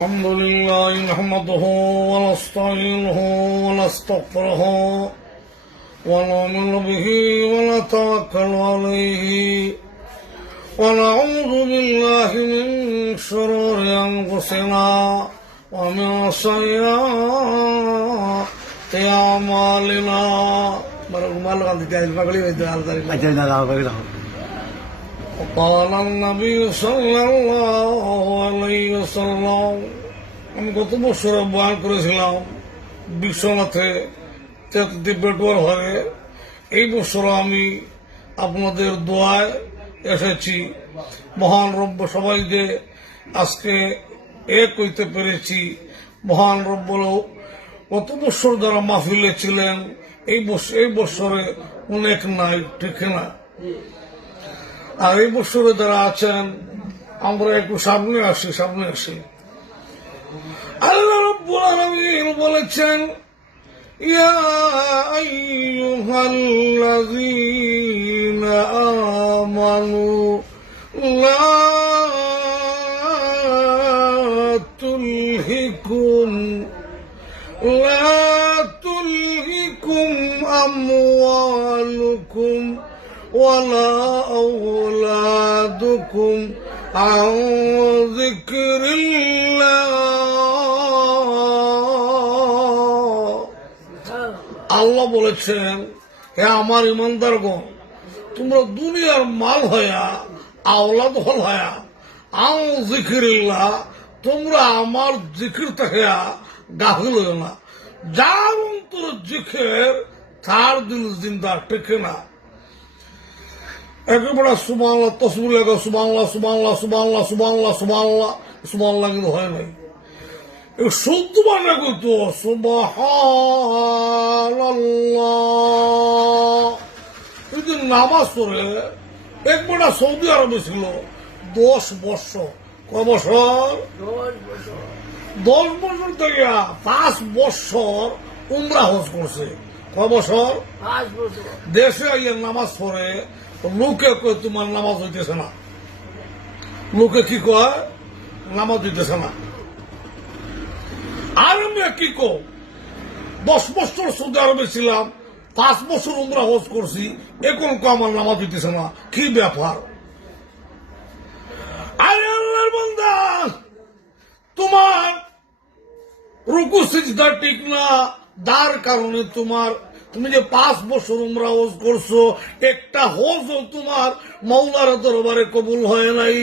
الحمد لله نحمده ونستعينه ونستغفره ونؤمن به ونتوكل عليه ونعوذ بالله من شرور أنفسنا ومن سيئات أعمالنا. وقال النبي صلى الله عليه وسلم, আমি গত বছর বয়ান করেছিলাম বিশ্বনাথে পেটুয়ার ঘরে। এই বছর আমি আপনাদের দোয়ায় এসেছি। মহান রব্ব সবাইকে আজকে এক হইতে পেরেছি। মহান রব্ব গত বছর যারা মাহফিলে ছিলেন এই বছরে অনেক নাই, ঠিক না? আর এই বছরে যারা আছেন আমরা একটু সামনে আসি। আল্লাহ রাব্বুল আলামিন বলেছেন, ইয়া আইয়ুহাল্লাযীনা আমানু লা তুলহিকুম আমওয়ালুকুম ওয়ালা আওলাদুকুম আন যিকরিল্লাহ। আল্লাহ বলেছেন, হে আমার ইমানদারগণ, তোমরা দুনিয়ার মাল হয়া আওলাদ হল হয়া আন যিকরিল্লাহ, তোমরা আমার জিকির থেকে গাফিল হইও না। যার অন্তর জিকির তার দিল জিন্দা, ঠিক না? একেবারে সুবহানাল্লাহ তসবিহ লেখা সুবহানাল্লাহ সুবহানাল্লাহ সুবহানাল্লাহ সুবহানাল্লাহ সুবহানাল্লাহ সুবহানাল্লাহ কিন্তু হয় নাই। শুদ্ধ মানে কইতো সুবহানাল্লাহ। কিন্তু নামাজ পড়ে একবারে সৌদি আরবে ছিল 10 বছর। কয় বছর? 10 বছর থেকে 5 বছর উমরা হজ করছে। কয় বছর? 5 বছর। দেশে আইয়া নামাজ পড়ে লোকে কয় তোমার নামাজ হইতেছে না। লোকে কি কয়? নামাজ হইতেছে না। আর আমি কি কো, 10 বছর সৌদি আরবে ছিলাম, 5 বছর উমরা হজ করছি, এখন কো আমার নামাজ হইতেছে না। কি ব্যাপার? আরে আল্লাহর বান্দা, তোমার রুকু সিজদা ঠিক না, যার কারণে তুমি যে 5 বছর উমরা হজ করছো, একটা হজও তোমার মাওলার দরবারে কবুল হয় নাই।